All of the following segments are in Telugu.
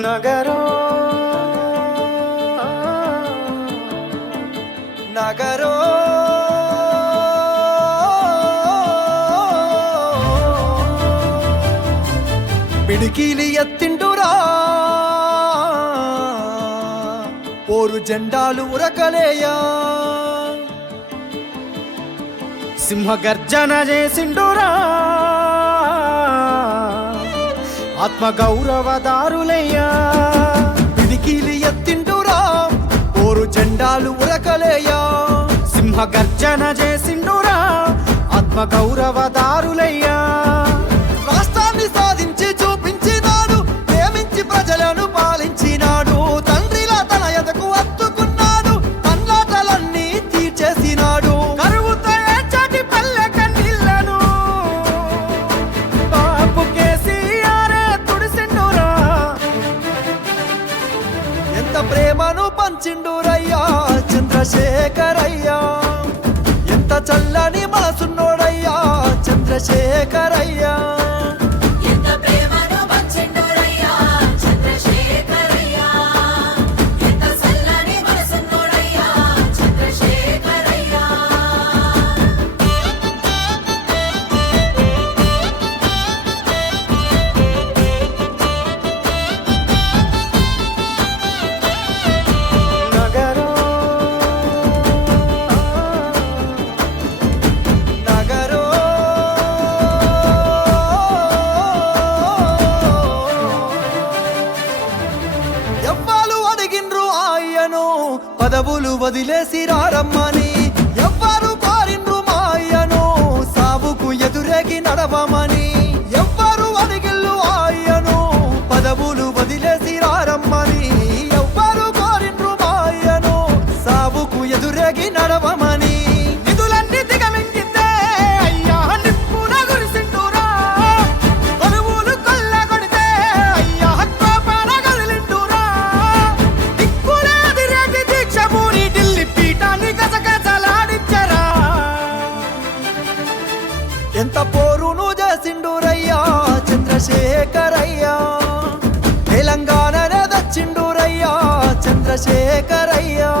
నగరో నగరో పిడికిలి ఎత్తిండురా పోరు జెండాలు ఉరకలేయా సింహగర్జన చేసిండురా ఆత్మగౌరవదారులయ్యా పిడికిలి ఎత్తిండురా పోరు జెండాలు ఉరకలేయా సింహగర్జన చేసిండురా ఆత్మగౌరవదారులయ్యా రాష్ట్రాన్ని సాధించి చూపించినాడు ప్రేమించి ప్రజలను పాలించినాడు తండ్రిలా తన ఎదకు అత్తుకున్నాడు తన్లాటలన్నీ తీర్చేసినాడు కరువుతో ఏడ్చటి పల్లె కన్నీళ్లను బాపు కేసీఆరే తుడిసిండురా ఎంత ప్రేమను పంచిండురయ్యా చంద్రశేఖరయ్యా ఎంత చల్లని మనసున్నోడయ్యా చంద్రశేఖరయ్యా పదవులు వదిలేసి రారమ్మని ఎవ్వరు కోరిండ్రు మాయను సావుకు ఎదురేగి నడవమని ఎవ్వరు అడిగిల్లు ఆయను పదవులు వదిలేసి రారమ్మని ఎవ్వరు కోరిండ్రు మాయను సావుకు ఎదురేగి నడవమని నిధులన్నీ దిగమింగితే అయ్యా నిప్పున గురిసిండురా పదవులు కొల్లగొడితే అయ్యా కోపాన గదిలిండురా దిక్కులే అదిరేగి దీక్షభూని ఢిల్లీ పీఠాన్ని గజగజలాడించరా ఎంత పోరును చేసిండురయ్యా చంద్రశేఖరయ్యా తెలంగాణనే దచ్చిండురయ్యా చంద్రశేఖరయ్యా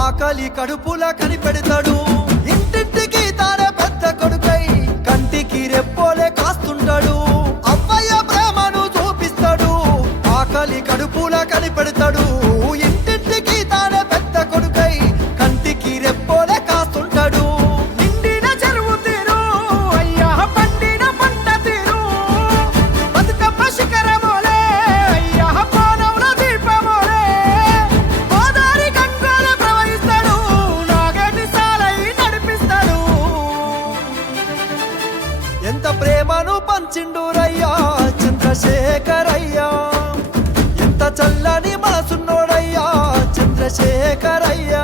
ఆకలి కడుపులా కనిపెడతాడు ఇంటింటికి తానే పెద్ద కొడుకై కంటికి రెప్పోలే కాస్తుంటాడు అవ్వయ్య ప్రేమను చూపిస్తాడు ఆకలి కడుపులా కనిపెడతాడు ఇంటింటికి తానే పెద్ద కొడుకై కంటికి రెప్పోలే కాస్తుంటాడు నిండిన చెరువు తీరు అయ్యా పండిన పంట తీరు బతుకమ్మ శిఖరమోలే అయ్యా పోనవుల దీపమోలే గోదారి గంగోల ప్రవహిస్తాడు నాగటి సాలై నడిపిస్తాడు ఎంత ప్రేమను పంచిండురయ్యా చంద్రశేఖరయ్యా ఎంత చల్లని మనసున్నోడయ్యా చంద్రశేఖరయ్యా